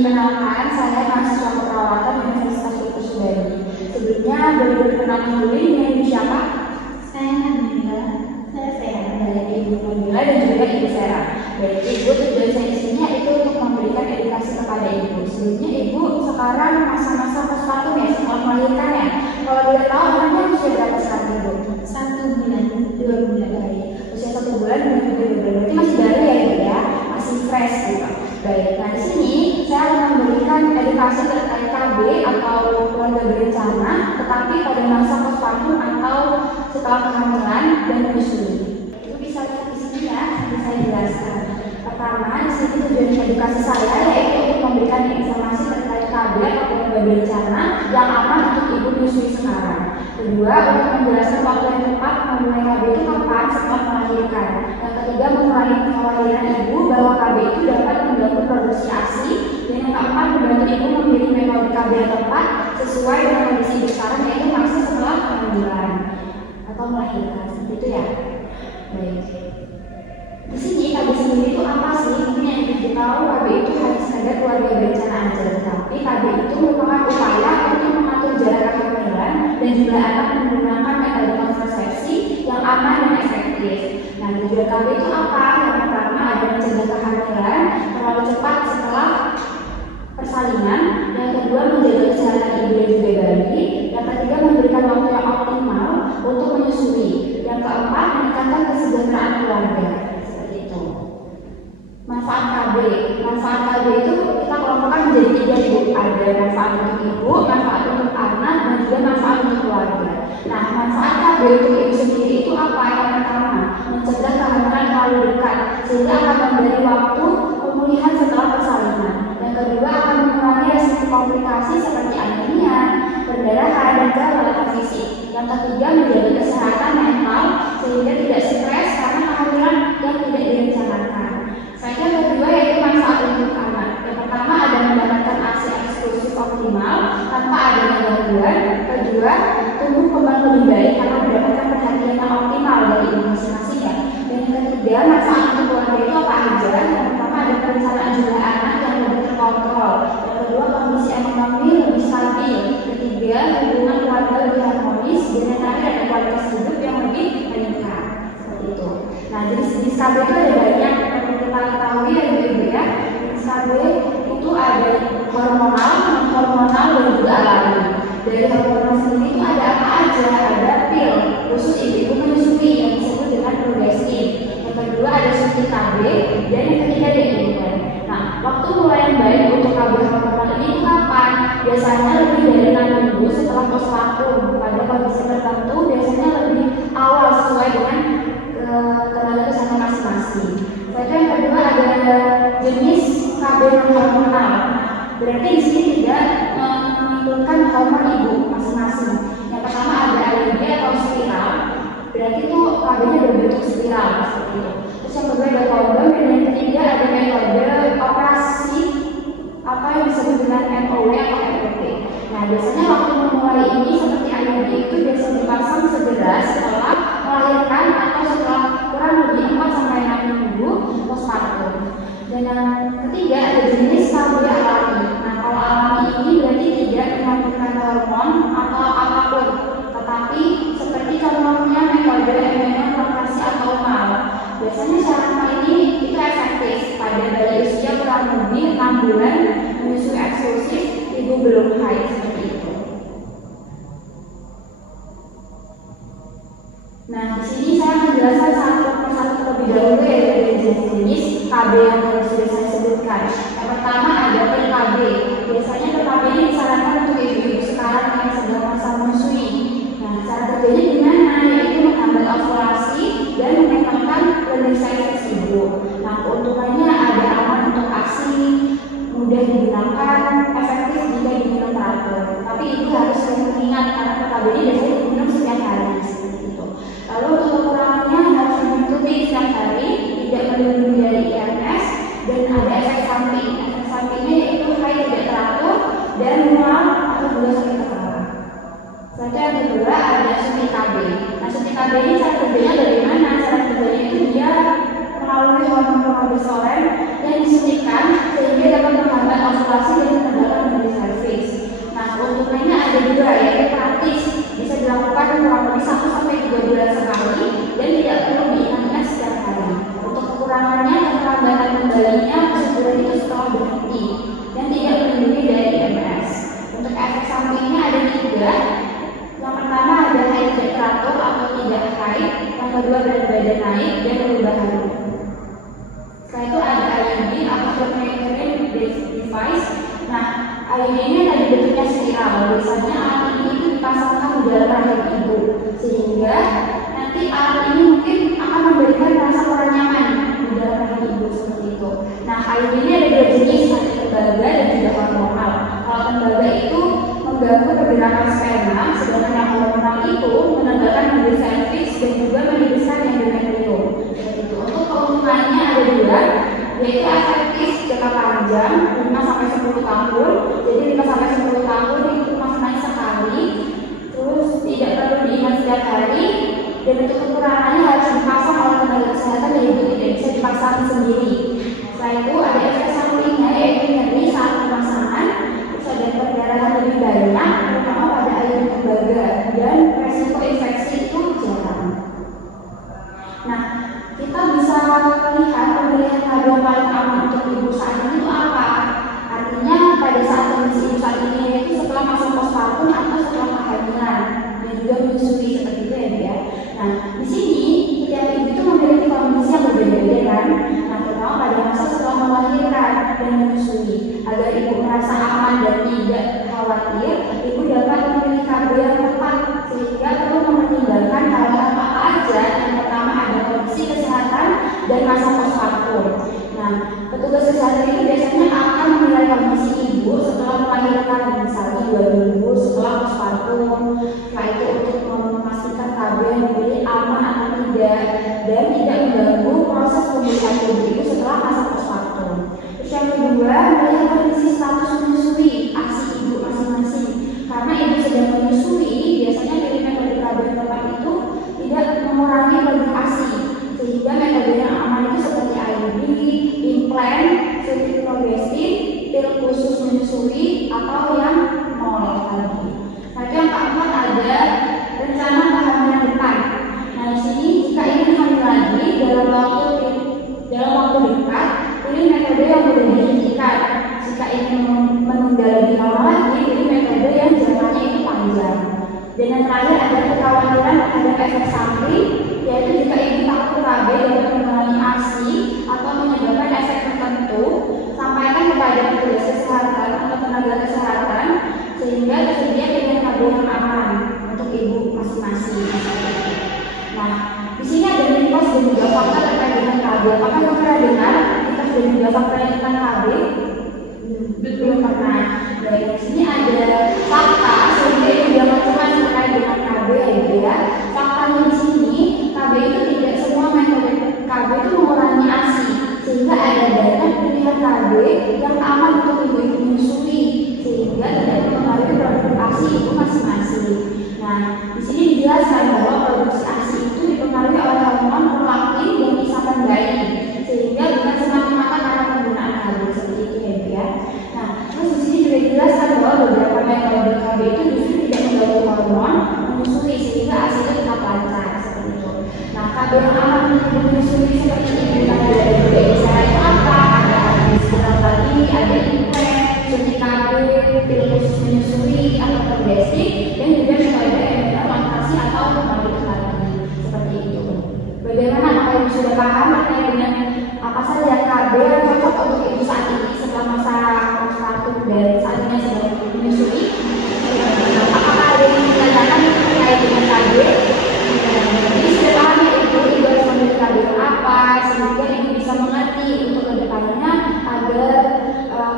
Kenalkan, saya mahasiswa keperawatan Universitas Udayana. Sebelumnya boleh diperkenalkan dulu ini siapa? Saya Nabila, saya Vera. Dari Ibu Nabila dan juga Ibu Vera. Baik, Ibu, tujuan saya di sini itu untuk memberikan edukasi kepada Ibu. Sebelumnya Ibu sekarang masa-masa postpartum ya, setelah melahirkan ya. Kalau boleh tahu anaknya usia berapa sekarang Ibu? 1 bulan, 2 bulan. Baik, usia 1 bulan dan juga 2 bulan. Berarti masih baru ya Ibu ya, masih fresh gitu. Baik, nah di sini saya akan memberikan edukasi terkait KB atau keluarga berencana, tetapi pada masa postpartum atau setelah kehamilan dan menyusui. Itu bisa lihat di sini ya, nanti saya jelaskan. Pertama, di sini tujuan edukasi saya yaitu untuk memberikan informasi terkait KB atau keluarga berencana yang aman untuk ibu menyusui sekarang. Kedua, untuk menjelaskan waktu yang tepat memulai KB itu kapan setelah melahirkan. Yang ketiga, mengurangi kekhawatiran ibu bahwa KB itu dapat mengganggu produksi ASI. Dan yang keempat, membantu ibu memilih metode KB yang tepat sesuai dengan kondisi ibu sekarang, yaitu masa setelah kehamilan atau melahirkan. Seperti itu ya. Baik. Di sini KB sendiri itu apa sih? Mungkin yang kita tahu KB itu hanya sekedar keluarga berencana aja, tetapi KB itu merupakan upaya untuk mengatur jarak kehamilan dan juga anak menggunakan metode kontrasepsi yang aman dan efektif. Nah, tujuan KB itu apa? Yang pertama ada mencegah kehamilan terlalu cepat setelah persalinan. Yang kedua, menjaga kesehatan ibu dan juga bayi. Yang ketiga, memberikan waktu yang optimal untuk menyusui. Yang keempat, meningkatkan kesejahteraan keluarga. Seperti itu. Manfaat KB. Manfaat KB itu kita kelompokkan menjadi 3 ibu. Ada manfaat untuk ibu, manfaat untuk anak, dan juga manfaat untuk keluarga. Nah, manfaat KB untuk ibu sendiri itu apa? Yang pertama, mencegah kehamilan terlalu dekat, sehingga akan memberi waktu pemulihan setelah persalinan. Yang kedua, akan mengurangi resiko komplikasi seperti anemia, perdarahan, dan kelelahan fisik. Yang ketiga, menjaga kesehatan mental sehingga tidak stres karena kehamilan yang tidak direncanakan. Yang kedua yaitu manfaat untuk anak. Yang pertama ada mendapatkan ASI eksklusif optimal tanpa adanya gangguan. Kedua, tumbuh kembang lebih baik karena mendapatkan perhatian yang optimal dari ibu masing-masing ya. Dan yang ketiga, manfaat untuk keluarga itu apa aja? Yang pertama ada perencanaan jumlah anak yang lebih terkontrol. Yang kedua, kondisi ekonomi lebih stabil. Ketiga, hubungan keluarga lebih harmonis. Dan yang terakhir ada kualitas hidup yang lebih meningkat. Seperti itu. Nah, jadi jenis KB itu ada banyak yang kita ketahui ya ibu ya. Jenis KB itu ada hormonal, non hormonal dan juga alami. Dari hormonal sendiri itu ada apa aja? Ada pil khusus ibu menyusui yang disebut dengan progestin. Yang kedua ada suntik KB dan yang ketiga ada implan. Nah, waktu mulai yang baik untuk KB hormonal ini itu kapan? Biasanya lebih dari 6 minggu setelah postpartum. Pada kondisi tertentu biasanya lebih awal sesuai dengan tenaga kesehatan masing-masing. Lalu yang kedua ada jenis KB hormonal. Berarti di sini tidak mengikutkan hormon ibu masing-masing. Yang pertama ada IUD atau spiral. Berarti itu KB-nya berbentuk spiral seperti itu. Terus yang kedua ada kondom dan yang ketiga ada metode operasi apa yang disebut dengan MOW atau MOP. Nah, biasanya waktu memulai ini seperti IUD itu biasanya dipasang segera setelah melahirkan atau setelah kurang lebih 4-6 minggu postpartum. Dan yang ketiga ada jenis KB alami. Nah, kalau alami ini berarti tidak menyambungkan hormon atau apapun, tetapi seperti contohnya metode emenotraktasi atau MAL. Biasanya cara ini itu efektif pada bayi usia kurang lebih 6 bulan menyusui eksklusif, ibu belum haid seperti itu. Nah, di sini saya menjelaskan satu persatu terlebih dahulu ya dari jenis KB yang tadi sudah saya sebutkan. Yang pertama ada pil KB. Biasanya pil KB ini disarankan untuk ibu-ibu sekarang yang sedang masa menyusui. Nah, cara kerjanya gimana? Yaitu menghambat ovulasi dan meningkatkan learning cycle ibu. Nah, keuntungannya ada aman untuk ASI, mudah digunakan, efektif jika diminum teratur. Tapi ibu harus sering mengingat karena pil KB ini biasanya diminum setiap hari. Lalu untuk kekurangannya harus mengikuti setiap hari, tidak melindungi dari IMS, dan ada efek samping. Efek sampingnya yaitu haid tidak teratur dan mual atau juga sakit kepala. Selanjutnya yang kedua ada suntik KB. Nah, suntik KB ini cara kerjanya bagaimana? Cara kerjanya itu dia melalui hormon progesteron yang disuntikkan sehingga dapat menghambat ovulasi kekurangannya keterlambatan kembalinya kesuburan itu setelah berhenti dan tidak melindungi dari IMS. Untuk efek sampingnya ada 3. Yang pertama ada haid tidak teratur atau tidak haid, yang kedua berat badan naik dan berubah halu. Setelah itu ada IUD atau penetrant device. Nah, IUD ini tadi bentuknya spiral. Biasanya alat ini itu dipasangkan di dalam rahim ibu, sehingga nanti alat ini mungkin akan memberikan rasa kurang nyaman di dalam rahim ibu seperti itu. Nah, IUD ini ada 2 jenis, ada tembaga dan juga hormonal. Kalau tembaga itu mengganggu pergerakan sperma, sedangkan yang hormonal itu menegakkan mandi cervix dan juga mandi besar yang endometrium. Seperti itu. Untuk keuntungannya ada 2, yaitu efektif jangka panjang 5-10 tahun. Jadi 5-10 tahun itu masing-masing sekali, terus tidak perlu diingat setiap hari, dan untuk kekurangannya harus dipasang oleh tenaga kesehatan dan itu tidak bisa dipasang sendiri. Setelah itu ada efek sampingnya yaitu nyeri saat pemasangan, terus ada perdarahan lebih banyak, terutama pada air tembaga, dan resiko infeksi itu jarang. Nah, kita bisa melihat pemilihan KB yang paling aman untuk ibu saat ini itu apa? Artinya pada saat kondisi ibu saat ini yaitu setelah masa postpartum atau setelah kehamilan dan juga menyusui seperti itu ya. Nah, di sini setiap ibu itu memiliki kondisi yang berbeda-beda kan. Nah, terutama pada masa setelah melahirkan dan menyusui. Agar ibu merasa aman dan tidak khawatir, ibu dapat memilih KB yang tepat sehingga perlu mempertimbangkan hal-hal apa aja. Yang pertama ada kondisi kesehatan dan masa postpartum. Nah, petugas kesehatan ini biasanya akan menilai kondisi ibu setelah melahirkan, misalnya 2 minggu setelah postpartum. Nah, itu untuk memastikan KB yang dipilih aman atau tidak dan tidak mengganggu proses pemulihan tubuh ibu setelah masa postpartum. Terus yang kedua, melihat kondisi status menyusui ASI ibu masing-masing. Karena ibu sedang menyusui, biasanya pilih metode KB yang tepat itu tidak mengurangi produk ASI, sehingga metode yang aman itu seperti IUD, implant, suntik progresif, pil khusus menyusui, atau yang nol tadi. Nah, yang keempat ada rencana kehamilan depan. Nah, di sini jika ingin hamil lagi dalam waktu dekat, pilih metode yang mudah dijanjikan. Jika ingin menunda lebih lama lagi, pilih metode yang jangkanya itu panjang. Dan yang terakhir ada kekhawatiran terhadap efek samping, yaitu jika ibu takut KB dapat mengalami ASI atau menyebabkan efek tertentu, sampaikan kepada petugas kesehatan atau tenaga kesehatan sehingga tersedia pilihan KB yang aman untuk ibu masing-masing. Nah, di sini ada mitos dan juga fakta terkait dengan KB. Apakah kamu pernah dengar mitos dan juga fakta tentang KB? Belum pernah. Baik, di sini ada fakta sehingga itu jangan cemas terkait dengan KB ya. Faktanya di sini KB itu tidak semua metode KB itu mengurangi ASI, sehingga ada banyak pilihan KB yang aman untuk ibu-ibu menyusui sehingga tidak mempengaruhi produk ASI ibu masing-masing. Nah, di sini dijelaskan bahwa produksi ASI itu dipengaruhi oleh hormon prolaktin dan isapan bayi, sehingga bukan semata-mata karena penggunaan KB seperti itu ya. Nah, terus di sini juga dijelaskan bahwa beberapa metode KB itu justru tidak mengganggu hormon menyusui sehingga ASI itu tetap lancar seperti itu. Nah, KB yang aman untuk menyusui seperti ini ada juga bisa itu apa? Ada spiral tadi, ada implant, suntik KB, pil khusus menyusui atau progresif, dan juga metode embryotransplantasi atau pembentukan lagi seperti itu. Bagaimana apakah ibu sudah paham terkait dengan apa saja KB yang cocok untuk ibu saat ini setelah masa postpartum dan saat ini sedang menyusui? Apakah ada yang ditanyakan terkait dengan KB? Jadi sudah paham ya ibu harus memilih KB apa sehingga ibu bisa mengerti untuk kedepannya agar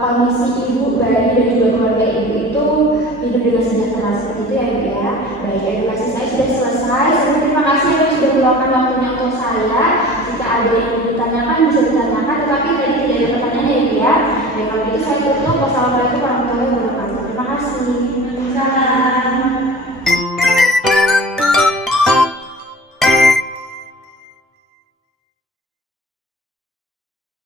kondisi ibu, bayi dan juga keluarga ibu itu hidup dengan sejahtera seperti itu ya ibu ya. Baik, edukasi saya sudah selesai. Terima kasih ibu sudah meluangkan waktunya untuk saya. Jika ada yang ditanyakan bisa ditanyakan, tetapi tadi tidak ada pertanyaan ya ibu ya. Baik, kalau gitu saya tutup. Wassalamualaikum warahmatullahi wabarakatuh. Terima kasih.